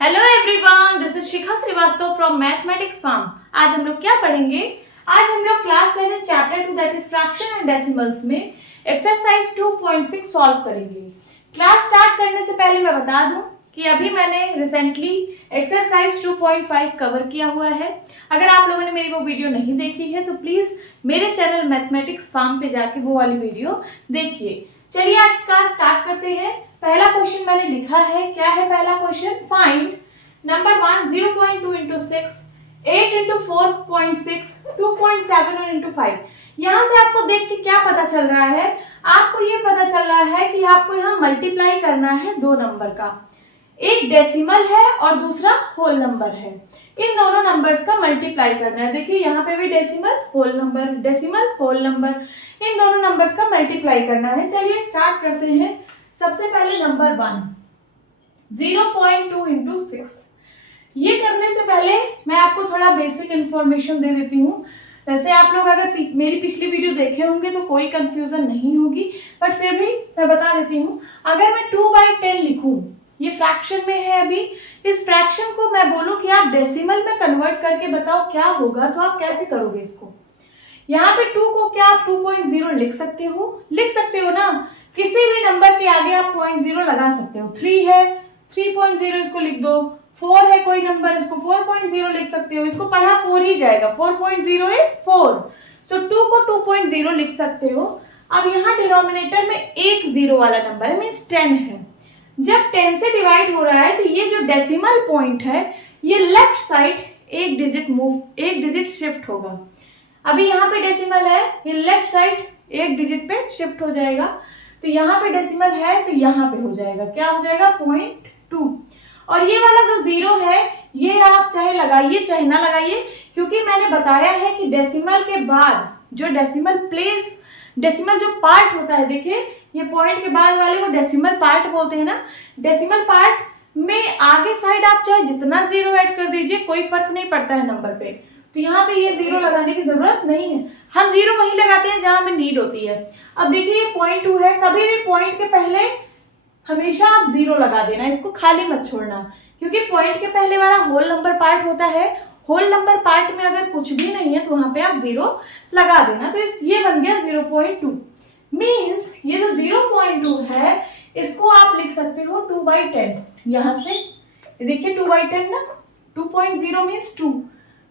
Hello everyone, this is Shikha Srivastava from mathematics farm. आज हम लोग क्या पढ़ेंगे? आज हम लोग class 7 chapter 2 that is fraction and decimals में एक्सरसाइज 2.6 सॉल्व करेंगे। क्लास स्टार्ट करने से पहले मैं बता दूं कि अभी मैंने रिसेंटली एक्सरसाइज 2.5 कवर किया हुआ है। अगर आप लोगों ने मेरी वो वीडियो नहीं देखी है तो प्लीज मेरे चैनल मैथमेटिक्स फार्म पे जाके वो वाली वीडियो देखिए। चलिए आज क्लास स्टार्ट करते हैं। पहला क्वेश्चन मैंने लिखा है। क्या है पहला question? Find number 1 0.2 into 6, 8 into 4.6, 2.7 और इंटू 5। यहाँ से आपको देख के क्या पता चल रहा है? आपको ये पता चल रहा है कि आपको यहाँ मल्टीप्लाई करना है दो नंबर का। एक डेसिमल है और दूसरा होल नंबर है। इन दोनों नंबर्स का मल्टीप्लाई करना है। देखिए यहाँ पे भी decimal whole number, decimal whole number, इन दोनों नंबर्स का मल्टीप्लाई करना है। चलिए स्टार्ट करते हैं। सबसे पहले नंबर 1 0.2 इंटू 6। ये करने से पहले मैं आपको थोड़ा बेसिक इंफॉर्मेशन दे देती हूँ। वैसे आप लोग अगर मेरी पिछली वीडियो देखे होंगे तो कोई कंफ्यूजन नहीं होगी, बट फिर भी मैं बता देती हूँ। अगर मैं 2/10 लिखूं, ये फ्रैक्शन में है अभी, इस फ्रैक्शन को मैं बोलूं कि आप डेसिमल में कन्वर्ट करके बताओ क्या होगा, तो आप कैसे करोगे इसको? यहाँ पे 2 को क्या आप 2.0 लिख सकते हो? लिख सकते हो ना। किसी भी नंबर के आगे आप 0.0 लगा सकते हो। 3 है 3.0 इसको लिख दो। 4 है कोई नंबर, इसको 4.0 लिख सकते हो। इसको पढ़ा 4 ही जाएगा। 4.0 इज 4, सो 2 को 2.0 लिख सकते हो। अब यहाँ डिनोमिनेटर में एक जीरो वाला नंबर है, मीन्स 10 है। जब 10 से डिवाइड हो रहा है तो ये जो डेसिमल पॉइंट है ये लेफ्ट साइड एक डिजिट शिफ्ट होगा। अभी यहाँ पे डेसिमल है, ये लेफ्ट साइड एक डिजिट पे शिफ्ट हो जाएगा। तो यहाँ पे डेसिमल है तो यहाँ पे हो जाएगा, क्या हो जाएगा? 0.2। और ये वाला जो जीरो है ये आप चाहे लगाइए चाहे ना लगाइए, क्योंकि मैंने बताया है कि डेसिमल के बाद जो डेसिमल जो पार्ट होता है, देखिए ये पॉइंट के बाद वाले को डेसिमल पार्ट बोलते हैं ना। डेसिमल पार्ट में आगे साइड आप चाहे जितना जीरो ऐड कर दीजिए, कोई फर्क नहीं पड़ता है नंबर पे। तो यहाँ पे ये जीरो लगाने की जरूरत नहीं है। हम जीरो वहीं लगाते हैं जहां हमें नीड होती है। अब देखिए ये 0.2 है, कभी भी पॉइंट के पहले हमेशा आप जीरो लगा देना, इसको खाली मत छोड़ना, क्योंकि पॉइंट के पहले वाला होल नंबर पार्ट होता है। होल नंबर पार्ट में अगर कुछ भी नहीं है तो वहां पे आप जीरो लगा देना। तो ये बन गया 0.2। मीन्स ये जो 0.2 है इसको आप लिख सकते हो 2/10। यहां से देखिए 2/10 ना, 2.0 मीन्स 2,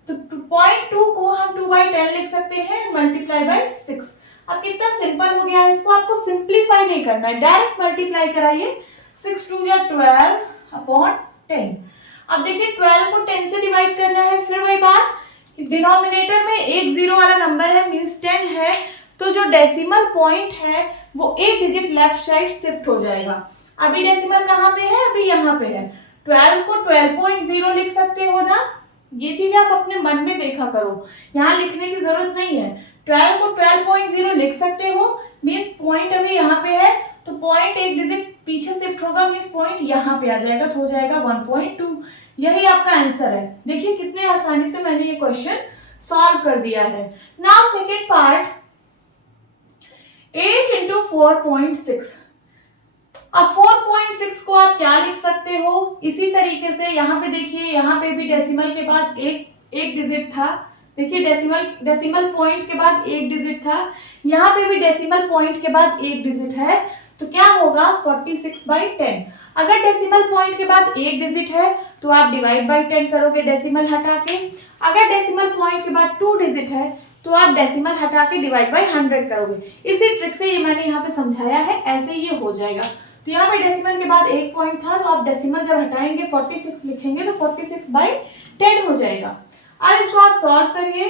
तो 0.2 को हम 2/10 लिख सकते हैं मल्टीप्लाई बाय 6। अब कितना सिंपल हो गया है, इसको आपको सिंप्लीफाई नहीं करना है, डायरेक्ट मल्टीप्लाई कराइए। 6 2 या 12/10। अब देखिए 12 को 10 से डिवाइड करना है, फिर वही बात, डिनोमिनेटर में एक जीरो वाला नंबर है मीन्स 10 है, तो जो डेसिमल पॉइंट है वो एक डिजिट लेफ्ट साइड शिफ्ट हो जाएगा। अभी डेसिमल कहाँ पे है? अभी यहाँ पे है। 12 को 12.0 लिख सकते हो ना। ये चीज आप अपने मन में देखा करो, यहाँ लिखने की जरूरत नहीं है। 12 को 12.0 लिख सकते हो, मीन्स पॉइंट अभी यहाँ पे है तो पॉइंट एक डिजिट पीछे शिफ्ट होगा, मीन्स पॉइंट यहाँ पे आ जाएगा, तो हो जाएगा 1.2। यही आपका आंसर है। देखिए कितने आसानी से मैंने ये क्वेश्चन सॉल्व कर दिया है। Now second part, 8 into 4.6। अब 4.6 को आप क्या लिख सकते हो? इसी तरीके से यहाँ पे देखिए, यहाँ पे भी डेसिमल के बाद एक डिजिट था। देखिए डेसिमल पॉइंट के बाद एक डिजिट था, यहाँ पे भी डेसिमल पॉइंट के बाद एक डिजिट है, तो क्या होगा? 46/10। अगर डेसिमल पॉइंट के बाद एक डिजिट है तो आप डिवाइड बाई 10 करोगे डेसिमल हटा के। अगर डेसिमल पॉइंट के बाद 2 डिजिट है तो आप डेसिमल हटा के डिवाइड बाई 100 करोगे। इसी ट्रिक से ये मैंने यहाँ पे समझाया है, ऐसे ये हो जाएगा। तो यहाँ पे डेसिमल के बाद एक पॉइंट था, तो आप डेसिमल जब हटाएंगे 46 लिखेंगे तो 46/10 हो जाएगा। अब इसको आप सॉल्व करिए,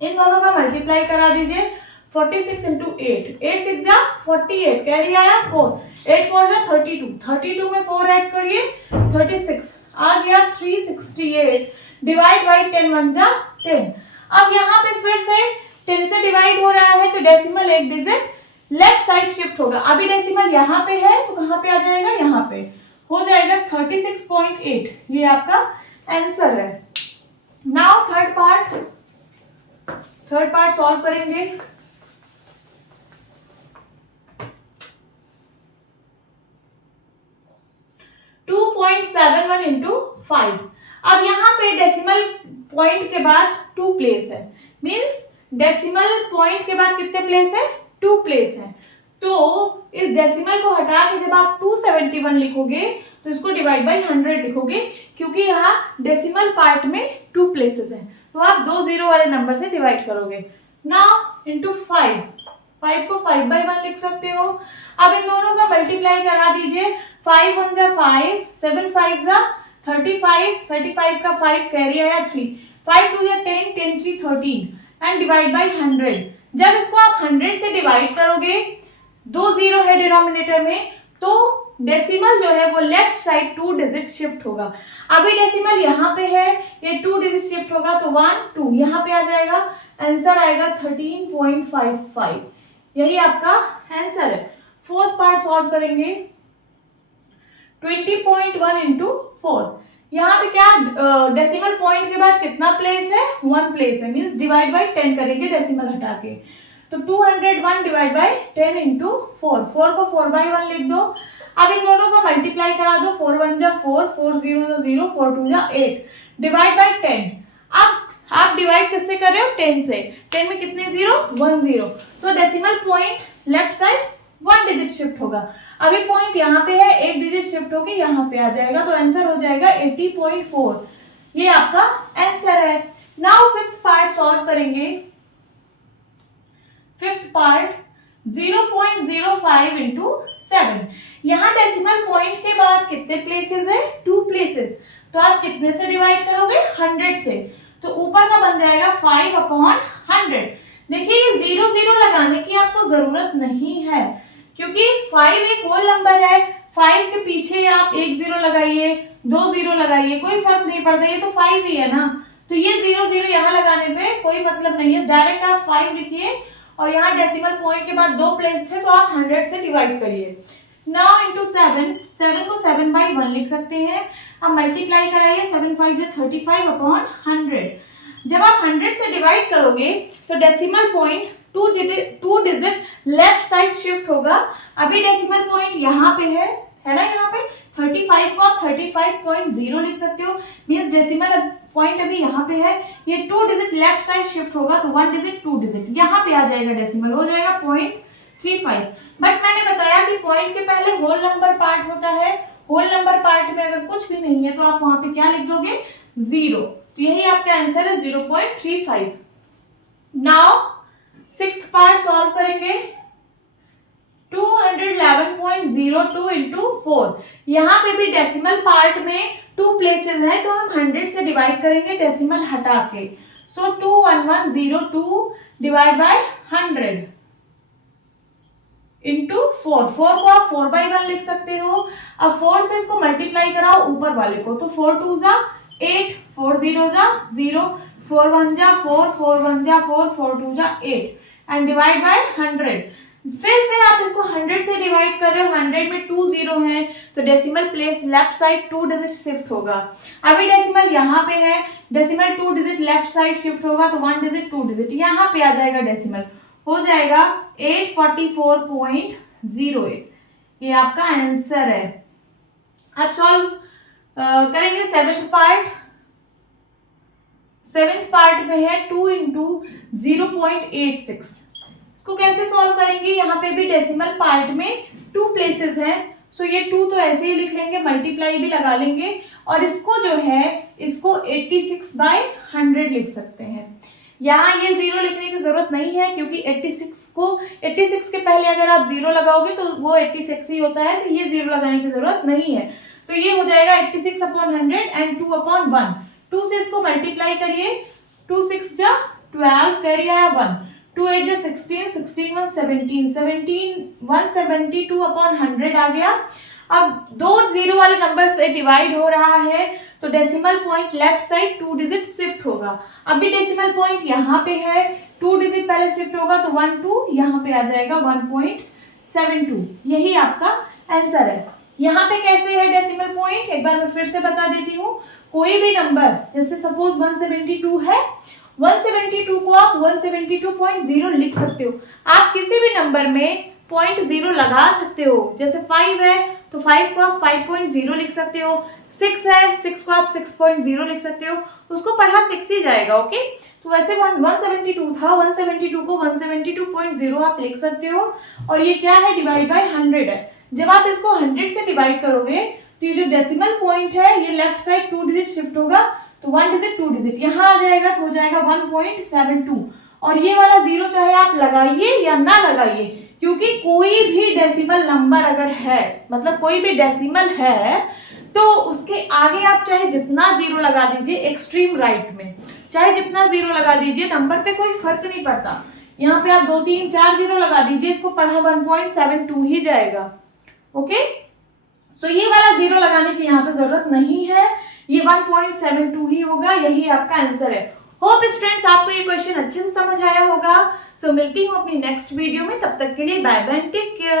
इन दोनों का मल्टीप्लाई करा दीजिए। 46 इंटू 8, 8 6 जा 48, कैरी आया 4, 8 4 जा 32, 32 में 4 ऐड करिए 36 आ गया 368, डिवाइड बाई 10 1 जा 10। अब यहाँ पे फिर से 10 से डिवाइड हो रहा है तो डेसिमल एक डिजिट लेफ्ट साइड शिफ्ट होगा। अभी डेसिमल यहाँ पे है तो कहाँ पे आ जाएगा? यहाँ पे हो जाएगा 36.8। ये आपका आंसर है। नाउ थर्ड पार्ट सॉल्व करेंगे। 2.71 इंटू 5। अब यहाँ पे डेसिमल पॉइंट के बाद 2 प्लेस है, मीन्स डेसिमल पॉइंट के बाद कितने प्लेस है, 2 प्लेस है। तो इस डेसिमल को हटा के जब आप 271 लिखोगे तो इसको डिवाइड बाई 100 लिखोगे, क्योंकि यहाँ डेसिमल पार्ट में 2 प्लेसेस हैं, तो आप 2 जीरो वाले नंबर से डिवाइड करोगे। नाउ इंटू 5, 5 को 5/1 लिख सकते हो। अब इन दोनों का मल्टीप्लाई करा दीजिए, 5 1 जा 5, 7 5 जा 35, 35 का 5 कैरी आया 3, 5 2 जा 10, 10 3 13 एंड डिवाइड बाई 100। जब इसको आप 100 से डिवाइड करोगे, 2 जीरो है डिनोमिनेटर में, तो डेसिमल जो है वो लेफ्ट साइड 2 डिजिट शिफ्ट होगा। अभी डेसिमल यहाँ पे है, ये 2 डिजिट शिफ्ट होगा तो 1 2 यहाँ पे आ जाएगा, आंसर आएगा 13.55। यही आपका आंसर है। फोर्थ पार्ट सॉल्व करेंगे, 20.1 इंटू 4। यहाँ पे क्या डेसिमल पॉइंट के बाद कितना प्लेस है, 1 प्लेस है, मीन्स डिवाइड बाई 10 करेंगे डेसिमल हटा के। तो 201 डिवाइड बाई 10 इंटू 4, 4 को 4/1 लिख दो। अब इन दोनों को मल्टीप्लाई करा दो, 4 1 जा 4, 4 0 जा 0, 4 2 जा 8 डिवाइड बाई 10। अब आप डिवाइड किससे कर रहे हो, 10 से। 10 में कितने जीरो, 1 जीरो। सो decimal point left side 1 digit shift होगा। अभी पॉइंट यहाँ पे है, 1 डिजिट शिफ्ट होके यहाँ पे आ जाएगा, तो आंसर हो जाएगा 80.4। ये आपका आंसर है। नाउ फिफ्थ पार्ट सॉल्व करेंगे। Fifth part 0.05 into 7। यहाँ डेसिमल पॉइंट के बाद कितने प्लेसेस है, 2 प्लेसेस, तो आप कितने से डिवाइड करोगे, 100 से। तो ऊपर का बन जाएगा 5/100। देखिए ये 0 0 लगाने की आपको जरूरत नहीं है, क्योंकि 5 एक होल नंबर है। 5 के पीछे आप 1 0 लगाइए, 2 0 लगाइए, कोई फर्क नहीं पड़ता, ये तो 5 ही है ना। तो ये 0 0 यहाँ लगाने पे कोई मतलब नहीं है, डायरेक्ट आप 5 लिखिए और यहाँ डेसिमल पॉइंट के बाद 2 प्लेस थे, तो आप 100 से डिवाइड करिए। नाउ इंटू 7, 7 को 7/1 लिख सकते हैं। अब मल्टीप्लाई कराइए, 7 5 जा 35/100। जब आप 100 से डिवाइड करोगे तो decimal point 2 digit left side shift होगा। अभी डेसिमल पॉइंट यहाँ पे है ना, यहाँ पे 35 को आप 35.0 लिख सकते हो, मीन्स डेसिमल पॉइंट अभी यहाँ पे है, ये 2 डिजिट लेफ्ट साइड शिफ्ट होगा, तो 1 डिजिट 2 डिजिट यहाँ पे आ जाएगा, डेसिमल हो जाएगा 0.35। बट मैंने बताया कि पॉइंट के पहले होल नंबर पार्ट होता है। होल नंबर पार्ट में अगर कुछ भी नहीं है तो आप वहां पे क्या लिख दोगे, 0। तो यही आपका आंसर है 0.35। नाउ सिक्स्थ पार्ट सॉल्व करेंगे। 211.02 इंटू 4। यहाँ पे भी डेसिमल पार्ट में 2 प्लेसेस हैं, तो हम 100 से डिवाइड करेंगे डेसिमल हटा के। सो 21102 डिवाइड बाय 100 इंटू 4। 4 को आप 4/1 लिख सकते हो। अब 4 से इसको मल्टीप्लाई कराओ ऊपर वाले को, तो 4 2 जा 8, 4 0 जा 0, 4 1 जा 4, 4 1 जा 4, 4 2 जा 8 एंड डिवाइड बाय 100। फिर से आप इसको 100 से डिवाइड कर रहे हो, 100 में 2 जीरो है, तो decimal place left side 2 digit shift होगा। अभी डेसिमल यहाँ पे है, decimal 2 digit left side shift होगा, तो 1 डिजिट 2 डिजिट यहाँ पे आ जाएगा, डेसिमल हो जाएगा 844.08। ये आपका आंसर है। अब सॉल्व करेंगे सेवेंथ पार्ट। सेवेंथ पार्ट में है 2 इंटू 0.86। इसको कैसे सॉल्व करेंगे, यहाँ पे भी डेसिमल पार्ट में 2 प्लेसेस हैं, सो ये 2 तो ऐसे ही लिख लेंगे, मल्टीप्लाई भी लगा लेंगे, और इसको जो है इसको 86/100 लिख सकते हैं। यहाँ ये 0 लिखने की जरूरत नहीं है, क्योंकि 86 के पहले अगर आप 0 लगाओगे तो वो 86 ही होता है, तो ये 0 लगाने की जरूरत नहीं है। तो ये हो जाएगा 86/100 एंड 2/1। 2 से इसको मल्टीप्लाई करिए, 2 6 जा 12 कैरी आया 1, 2 8 जा 16, 16 1 17, 17 172/100 आ गया। अब 2 जीरो वाले नंबर से डिवाइड हो रहा है, तो decimal point left side 2 digit shift होगा। अभी डेसिमल पॉइंट यहाँ पे है, 2 डिजिट पहले शिफ्ट होगा, तो 1 2 यहाँ पे आ जाएगा 1.72। यही आपका आंसर है। यहाँ पे कैसे है डेसिमल पॉइंट, एक बार मैं फिर से बता देती हूँ। कोई भी नंबर, जैसे सपोज 172 है, 172 को आप 172.0 लिख सकते हो। आप किसी भी नंबर में 0.0 लगा सकते हो, जैसे 5 है तो 5 को आप 5.0 लिख सकते हो, 6 है, 6 को आप 6.0 लिख सकते हो, उसको पढ़ा 6 ही जाएगा। ओके, तो वैसे 172 था, 172 को 172.0 आप लिख सकते हो। और ये क्या है, डिवाइड बाय 100 है। जब आप इसको 100 से डिवाइड करोगे तो ये जो डेसिमल पॉइंट है ये लेफ्ट साइड 2 डिजिट शिफ्ट होगा, तो 1 डिजिट 2 डिजिट यहाँ आ जाएगा, तो हो जाएगा 1.72। और ये वाला 0 चाहे आप लगाइए या ना लगाइए, क्योंकि कोई भी डेसिमल नंबर अगर है, मतलब कोई भी डेसिमल है, तो उसके आगे आप चाहे जितना 0 लगा दीजिए एक्सट्रीम राइट में, चाहे जितना 0 लगा दीजिए, नंबर पे कोई फर्क नहीं पड़ता। यहाँ पे आप 2 3 4 0 लगा दीजिए, इसको पढ़ा 1.72 ही जाएगा। ओके, तो ये वाला 0 लगाने की यहाँ पे जरूरत नहीं है, ये 1.72 ही होगा, यही आपका आंसर है। होप स्टूडेंट्स आपको ये क्वेश्चन अच्छे से समझ आया होगा। सो मिलती हूँ अपनी नेक्स्ट वीडियो में, तब तक के लिए बाय बाय, टेक केयर।